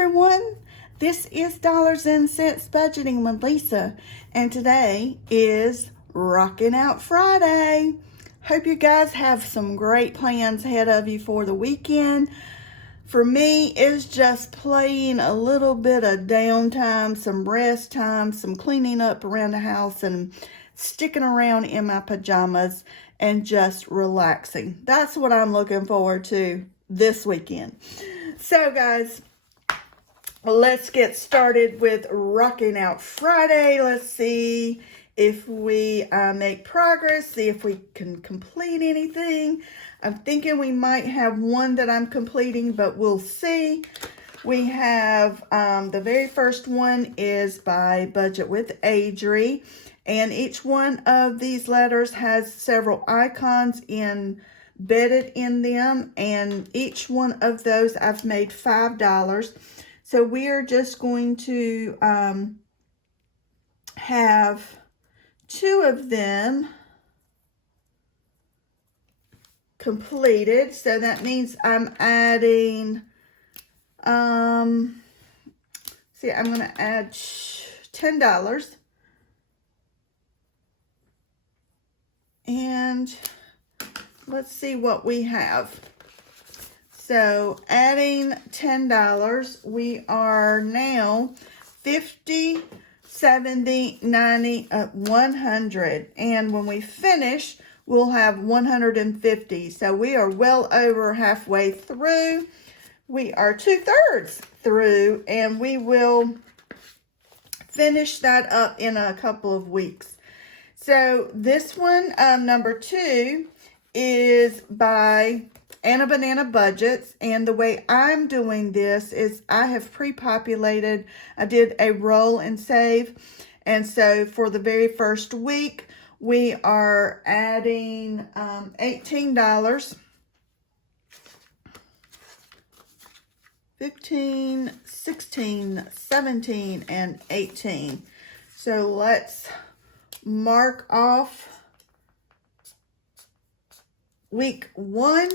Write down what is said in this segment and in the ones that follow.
everyone. This is Dollars and Cents Budgeting with Lisa, and today is Rocking Out Friday. Hope you guys have some great plans ahead of you for the weekend. For me, it's just playing a little bit of downtime, some rest time, some cleaning up around the house, and sticking around in my pajamas and just relaxing. That's what I'm looking forward to this weekend. So guys, let's get started with Rocking Out Friday. Let's see if we make progress, see if we can complete anything. I'm thinking we might have one that I'm completing, but we'll see. We have the very first one is by Budget with Adri, and each one of these letters has several icons embedded in them, and each one of those I've made $5. So we are just going to have two of them completed. So that means I'm adding, I'm going to add $10. And let's see what we have. So adding $10, we are now 50, 70, 90, 100. And when we finish, we'll have 150. So we are well over halfway through. We are 2/3 through, and we will finish that up in a couple of weeks. So this one, number 2, is by Anna Banana Budgets, and the way I'm doing this is I have pre-populated. I did a roll and save, and so for the very first week we are adding $18, 15, 16, 17, and 18. So let's mark off week 1.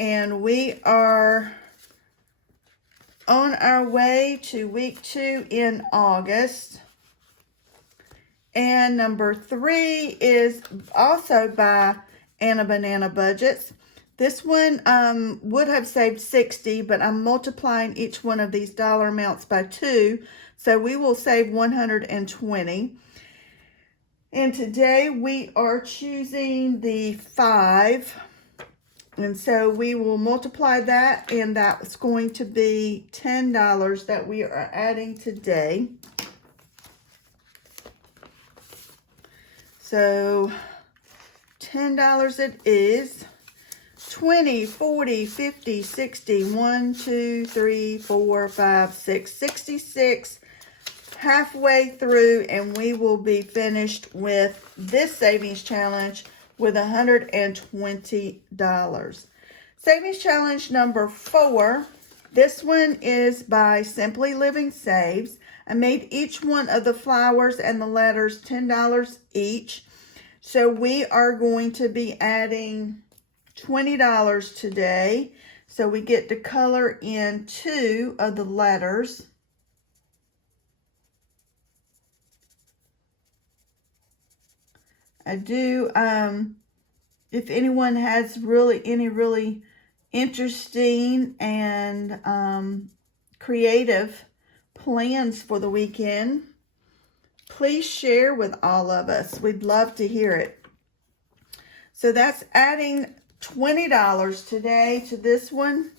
And we are on our way to week 2 in August. And number 3 is also by Anna Banana Budgets. This one would have saved 60, but I'm multiplying each one of these dollar amounts by 2. So we will save 120. And today we are choosing the 5. And so we will multiply that, and that's going to be $10 that we are adding today. So $10 it is. 20, 40, 50, 60, 1, 2, 3, 4, 5, 6, 66. Halfway through, and we will be finished with this savings challenge with $120. Savings challenge number 4. This one is by Simply Living Saves. I made each one of the flowers and the letters $10 each. So we are going to be adding $20 today. So we get to color in 2 of the letters. I do, if anyone has any really interesting and creative plans for the weekend, please share with all of us. We'd love to hear it. So that's adding $20 today to this one.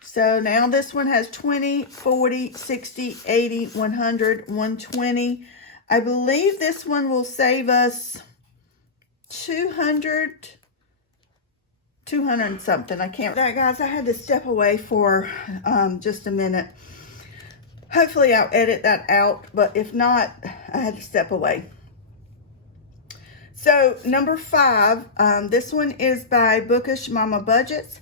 So now this one has 20, 40, 60, 80, 100, 120. I believe this one will save us 200 something. I can't. That guys, I had to step away for just a minute. Hopefully I'll edit that out, but if not, I had to step away. So number 5, this one is by Bookish Mama Budgets.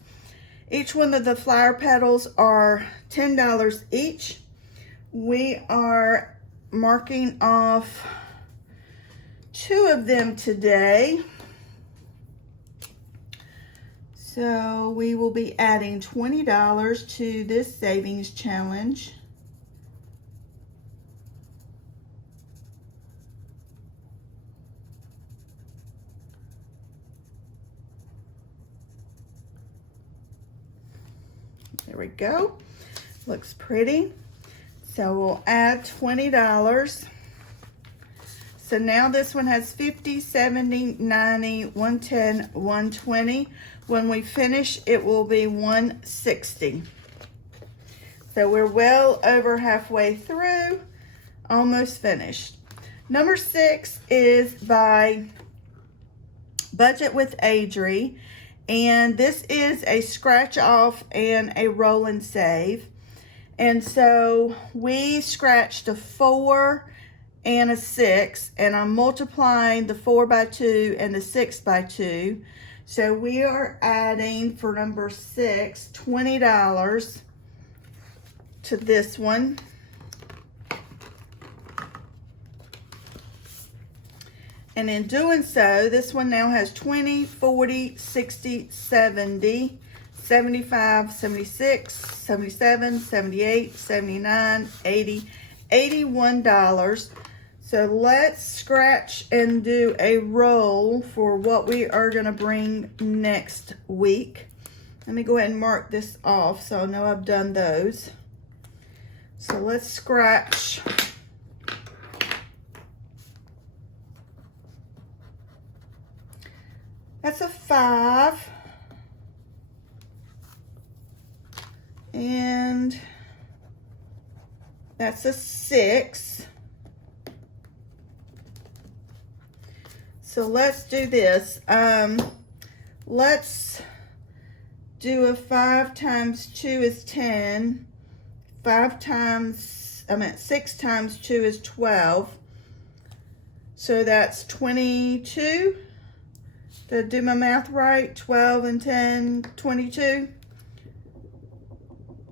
Each one of the flower petals are $10 each. We are marking off 2 of them today. So we will be adding $20 to this savings challenge. There we go. Looks pretty. So we'll add $20. So now this one has 50, 70, 90, 110, 120. When we finish, it will be 160. So we're well over halfway through, almost finished. Number 6 is by Budget with Adri. And this is a scratch off and a roll and save. And so we scratched a 4 and a 6, and I'm multiplying the 4 by 2 and the 6 by 2. So we are adding, for number 6, $20 to this one. And in doing so, this one now has 20, 40, 60, 70, 75, 76, 77, 78, 79, 80, $81. So let's scratch and do a roll for what we are going to bring next week. Let me go ahead and mark this off so I know I've done those. So let's scratch. That's a 5. And that's a 6. So let's do this. Let's do a 5 times 2 is 10. 6 times 2 is 12. So that's 22. Did I do my math right? 12 and 10, 22.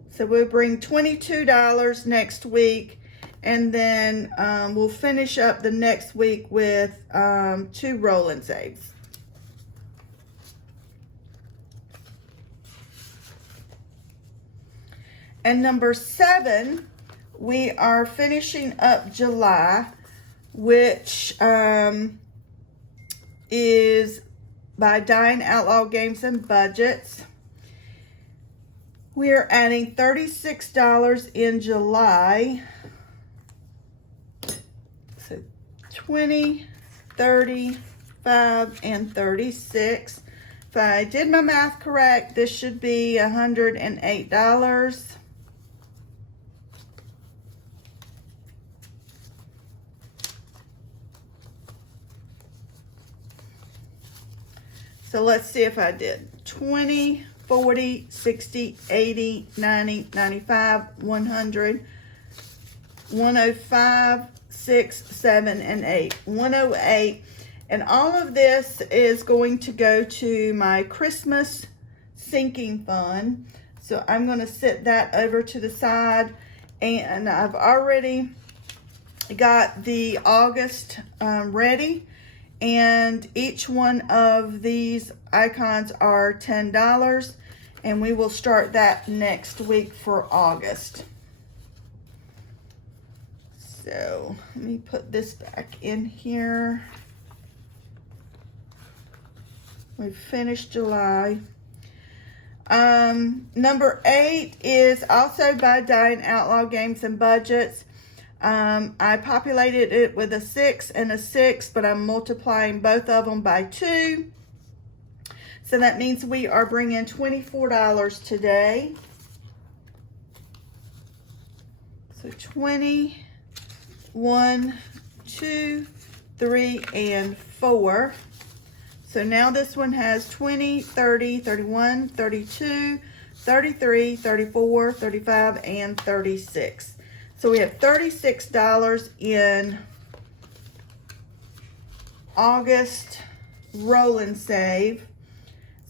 So we'll bring $22 next week. And then we'll finish up the next week with 2 roll and saves. And number 7, we are finishing up July, which is by Dying Outlaw Games and Budgets. We are adding $36 in July. So 20, 35, and 36. If I did my math correct, this should be $108. So let's see if I did. 20, 40, 60, 80, 90, 95, 100, 105, 6, 7, and 8. 108. And all of this is going to go to my Christmas sinking fund. So I'm going to set that over to the side. And I've already got the August ready. And each one of these icons are $10. And we will start that next week for August. So let me put this back in here. We've finished July. Number 8 is also by Dying Outlaw Games and Budgets. I populated it with a 6 and a 6, but I'm multiplying both of them by 2. So that means we are bringing $24 today. So 20, 1, 2, 3, and 4. So now this one has 20, 30, 31, 32, 33, 34, 35, and 36. So we have $36 in August roll and save.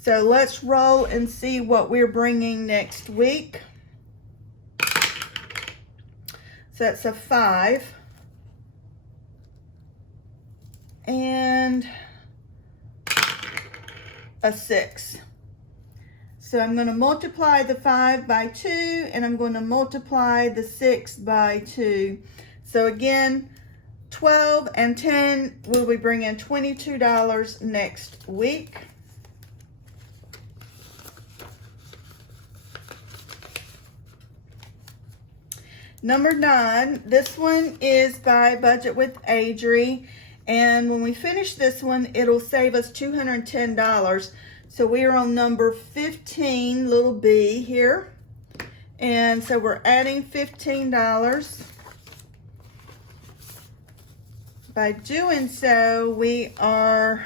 So let's roll and see what we're bringing next week. So that's a 5. And a 6. So I'm going to multiply the 5 by 2, and I'm going to multiply the 6 by 2. So again, 12 and 10 will be bringing $22 next week. Number 9, this one is by Budget with Adri, and when we finish this one, it'll save us $210. So we are on number 15, little b here, and so we're adding $15. By doing so, we are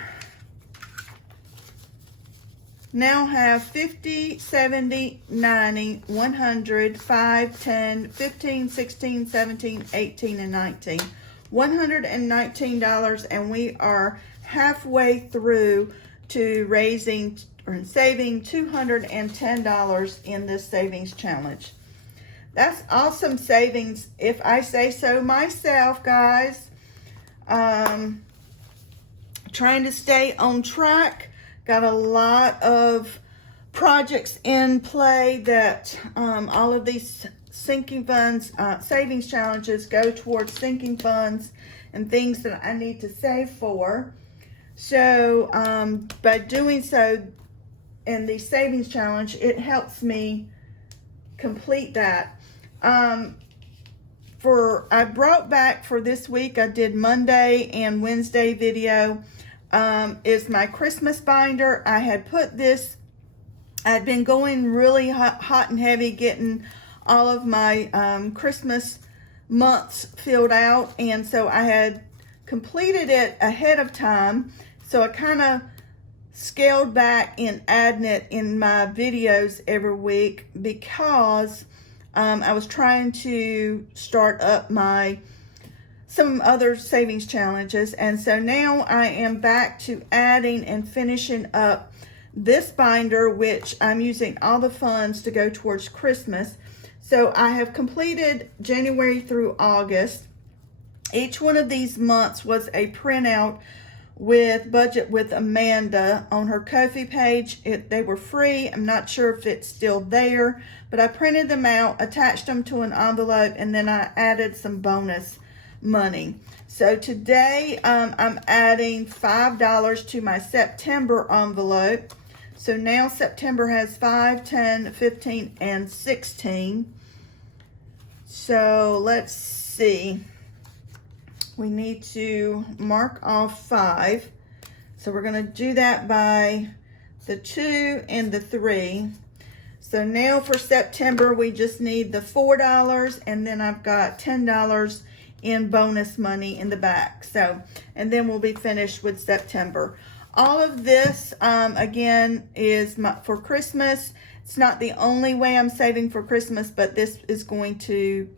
now have 50, 70, 90, 100, 5, 10, 15, 16, 17, 18, and 19. $119, and we are halfway through to raising or saving $210 in this savings challenge. That's awesome savings, if I say so myself, guys. Trying to stay on track. Got a lot of projects in play that all of these sinking funds, savings challenges go towards sinking funds and things that I need to save for. So by doing so in the savings challenge, it helps me complete that. I brought back for this week, I did Monday and Wednesday video, is my Christmas binder. I had put this, I'd been going really hot and heavy getting all of my Christmas months filled out, and so I had completed it ahead of time. So I kind of scaled back in adding it in my videos every week because I was trying to start up some other savings challenges, and so now I am back to adding and finishing up this binder, which I'm using all the funds to go towards Christmas. So I have completed January through August. Each one of these months was a printout with Budget with Amanda on her Ko-fi page. They were free. I'm not sure if it's still there, but I printed them out, attached them to an envelope, and then I added some bonus money. So today I'm adding $5 to my September envelope. So now September has 5, 10, 15, and 16. So let's see. We need to mark off 5. So we're going to do that by the 2 and the 3. So now for September, we just need the $4, and then I've got $10 in bonus money in the back. So, and then we'll be finished with September. All of this, again, is for Christmas. It's not the only way I'm saving for Christmas, but this is going to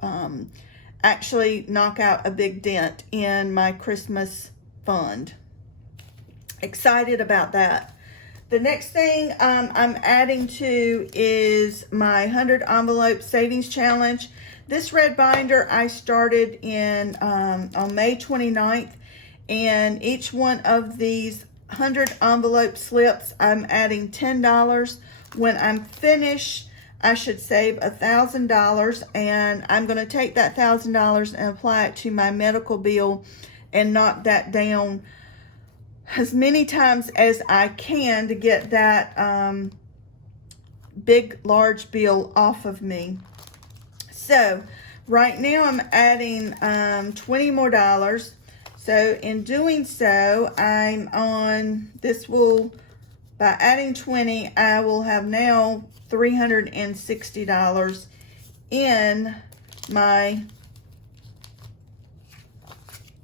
actually knock out a big dent in my Christmas fund. Excited about that. The next thing I'm adding to is my 100 envelope savings challenge. This red binder I started in on May 29th, and each one of these 100 envelope slips, I'm adding $10. When I'm finished, I should save $1,000, and I'm going to take that $1,000 and apply it to my medical bill and knock that down as many times as I can to get that big, large bill off of me. So right now I'm adding $20 more. So in doing so, I'm on, by adding 20, I will have now $360 in my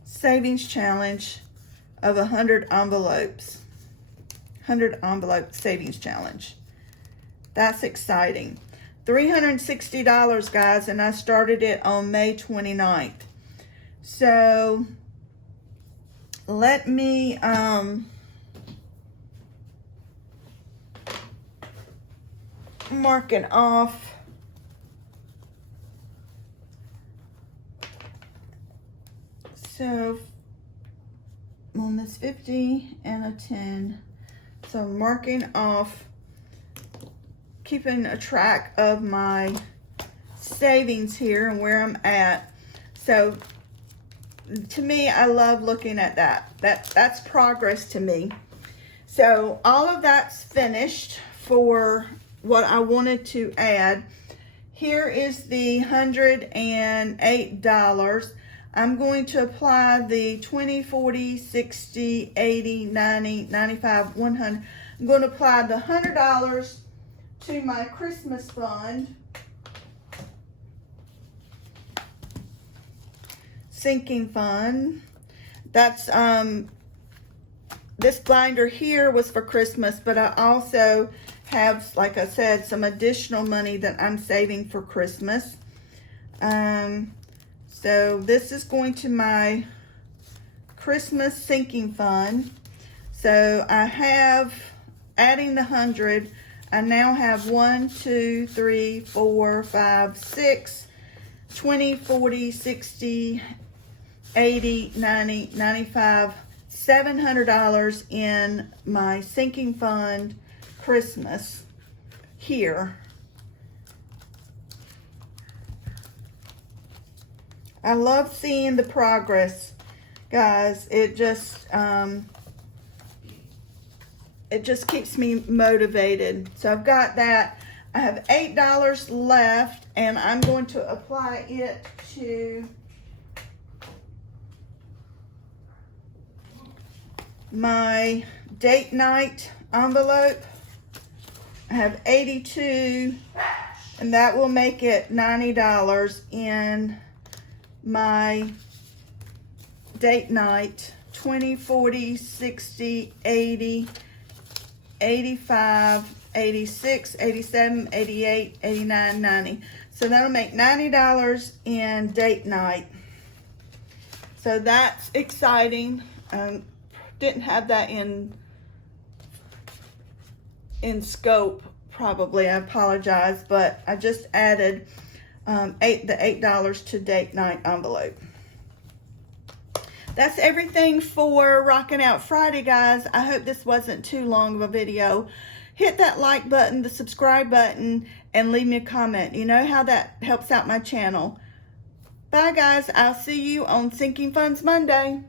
savings challenge of 100 envelopes. 100 envelope savings challenge. That's exciting. $360, guys, and I started it on May 29th. So let me mark it off. So on this 50 and a 10, so marking off keeping a track of my savings here and where I'm at. So to me, I love looking at that. That's progress to me. So all of that's finished for what I wanted to add. Here is the $108. I'm going to apply the 20, 40, 60, 80, 90, 95, 100. I'm going to apply the $100 to my Christmas fund. Sinking fund. That's this binder here was for Christmas, but I also have, like I said, some additional money that I'm saving for Christmas. So this is going to my Christmas sinking fund. So I have, adding the 100, I now have 1, 2, 3, 4, 5, 6, 20, 40, 60, 80, 90, 95, $700 in my sinking fund Christmas here. I love seeing the progress, guys. It just keeps me motivated. So I've got that. I have $8 left, and I'm going to apply it to my date night envelope. I have 82, and that will make it $90 in my date night. 20, 40, 60, 80, 85, 86, 87, 88, 89, 90. So that'll make $90 in date night. So that's exciting. Didn't have that in scope, probably. I apologize, but I just added the $8 to date night envelope. That's everything for Rocking Out Friday, guys. I hope this wasn't too long of a video. Hit that like button, the subscribe button, and leave me a comment. You know how that helps out my channel. Bye, guys. I'll see you on Sinking Funds Monday.